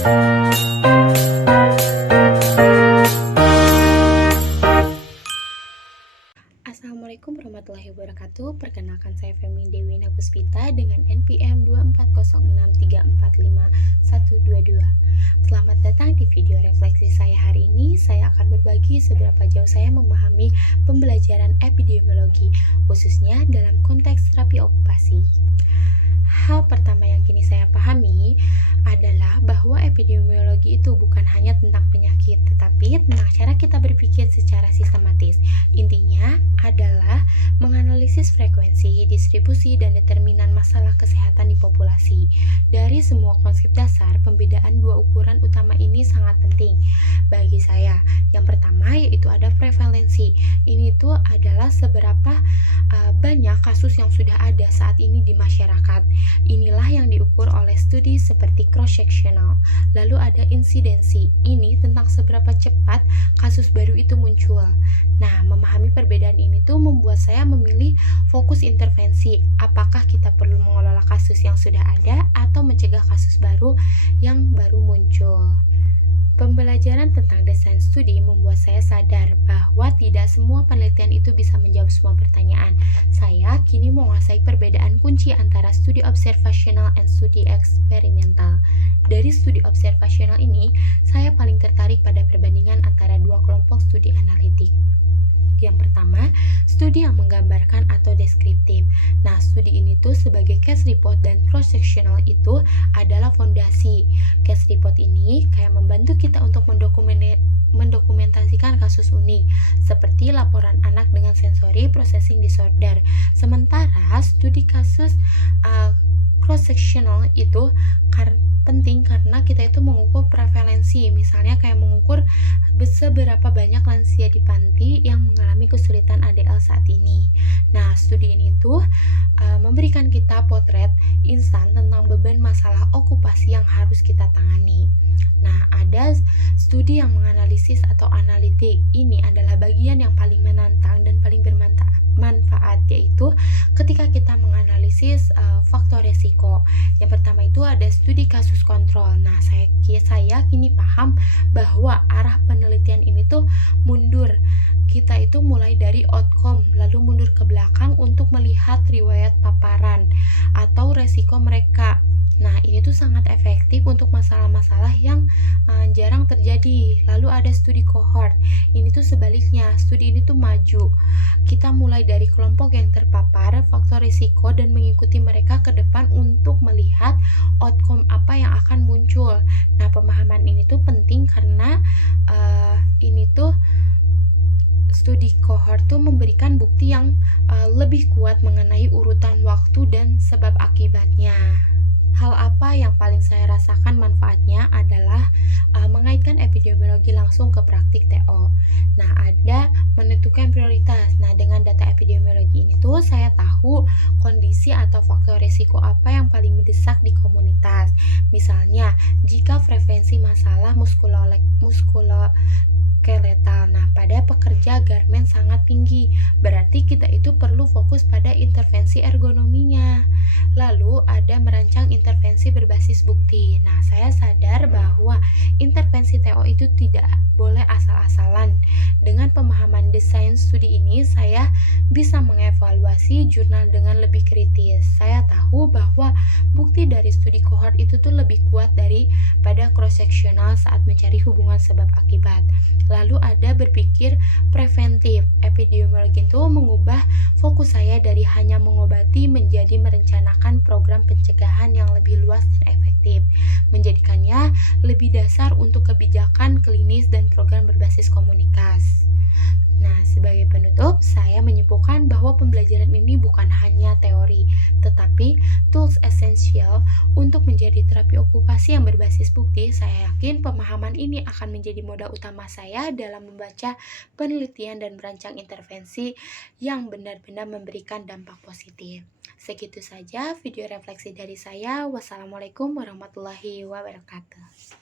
Assalamualaikum warahmatullahi wabarakatuh. Perkenalkan saya Femi Dewi Napuspita dengan NPM 24063451122. Selamat datang di video refleksi saya hari ini. Saya akan berbagi seberapa jauh saya memahami pembelajaran epidemiologi, khususnya dalam konteks terapi okupasi. Hal pertama yang kini saya pahami adalah bahwa epidemiologi itu bukan hanya tentang penyakit, tetapi tentang cara kita berpikir secara sistematis. Intinya adalah menganalisis frekuensi, distribusi, dan determinan masalah kesehatan di populasi. Dari semua konsep dasar, pembedaan dua ukuran utama ini sangat penting bagi saya. Yang pertama yaitu ada prevalensi. Ini tuh adalah seberapa banyak kasus yang sudah ada saat ini di masyarakat. Inilah yang diukur oleh studi seperti cross-sectional. Lalu ada insidensi. Ini tentang seberapa cepat kasus baru itu muncul. Nah, memahami perbedaan ini tuh membuat saya memilih fokus intervensi. Apakah kita perlu mengelola kasus yang sudah ada atau mencegah kasus baru yang baru muncul. Pembelajaran tentang desain studi membuat saya sadar bahwa tidak semua penelitian itu bisa menjawab semua pertanyaan. Saya kini menguasai perbedaan kunci antara studi observasional dan studi eksperimental. Dari studi observasional ini, saya paling tertarik pada perbandingan antara dua kelompok studi analitik. Yang pertama, studi yang menggambarkan atau deskriptif. Nah, studi ini tuh sebagai case report dan cross-sectional itu adalah fondasi. Case report ini kayak membantu kita untuk mendokumentasikan kasus unik, seperti laporan anak dengan sensory processing disorder. Sementara studi kasus cross-sectional itu penting karena kita itu mengukur prevalensi, misalnya kayak mengukur seberapa banyak lansia di panti yang mengalami kesulitan ADL saat ini. Nah, studi ini tuh memberikan kita potret instan tentang beban masalah okupasi yang harus kita tangani. Nah, ada studi yang menganalisis atau analitik. Ini adalah bagian yang paling menantang dan paling bermanfaat, yaitu ketika kita menganalisis faktor resiko. Yang pertama itu ada studi kasus kontrol. Nah, saya kini paham bahwa arah penelitian ini tuh mundur. Kita itu mulai dari outcome, lalu mundur ke belakang untuk melihat riwayat paparan atau resiko mereka. Nah, ini tuh sangat efektif untuk masalah-masalah yang jarang terjadi. Lalu ada studi cohort. Ini tuh sebaliknya, studi ini tuh maju. Kita mulai dari kelompok yang terpapar faktor risiko dan mengikuti mereka ke depan untuk melihat outcome apa yang akan muncul. Nah, pemahaman ini tuh penting karena ini tuh studi cohort tuh memberikan bukti yang lebih kuat mengenai urutan waktu dan sebab akibatnya. Hal apa yang paling saya rasakan manfaatnya adalah mengaitkan epidemiologi langsung ke praktik TO. Nah, ada menentukan prioritas. Nah, dengan data epidemiologi ini tuh saya tahu kondisi atau faktor risiko apa yang paling mendesak di komunitas. Misalnya, jika frekuensi masalah muskuloskeletal. Nah, pada pekerja garmen sangat tinggi, berarti kita itu perlu fokus pada intervensi ergonominya. Lalu ada merancang intervensi berbasis bukti. Nah, saya sadar bahwa intervensi TO itu tidak boleh asal-asalan. Dengan pemahaman desain studi ini, saya bisa mengevaluasi jurnal dengan lebih kritis. Saya tahu bahwa bukti dari studi cohort itu tuh lebih kuat daripada cross-sectional saat mencari hubungan sebab akibat. Lalu ada berpikir preventif. Epidemiologi itu mengubah fokus saya dari hanya mengobati menjadi merencanakan program pencegahan yang lebih luas dan efektif, menjadikannya lebih dasar untuk kebijakan klinis dan program berbasis komunikasi. Nah, sebagai penutup, saya menyimpulkan bahwa pembelajaran ini bukan hanya teori, tetapi tools esensial untuk menjadi terapi okupasi yang berbasis bukti. Saya yakin pemahaman ini akan menjadi modal utama saya dalam membaca penelitian dan merancang intervensi yang benar-benar memberikan dampak positif. Segitu saja video refleksi dari saya. Wassalamualaikum warahmatullahi wabarakatuh.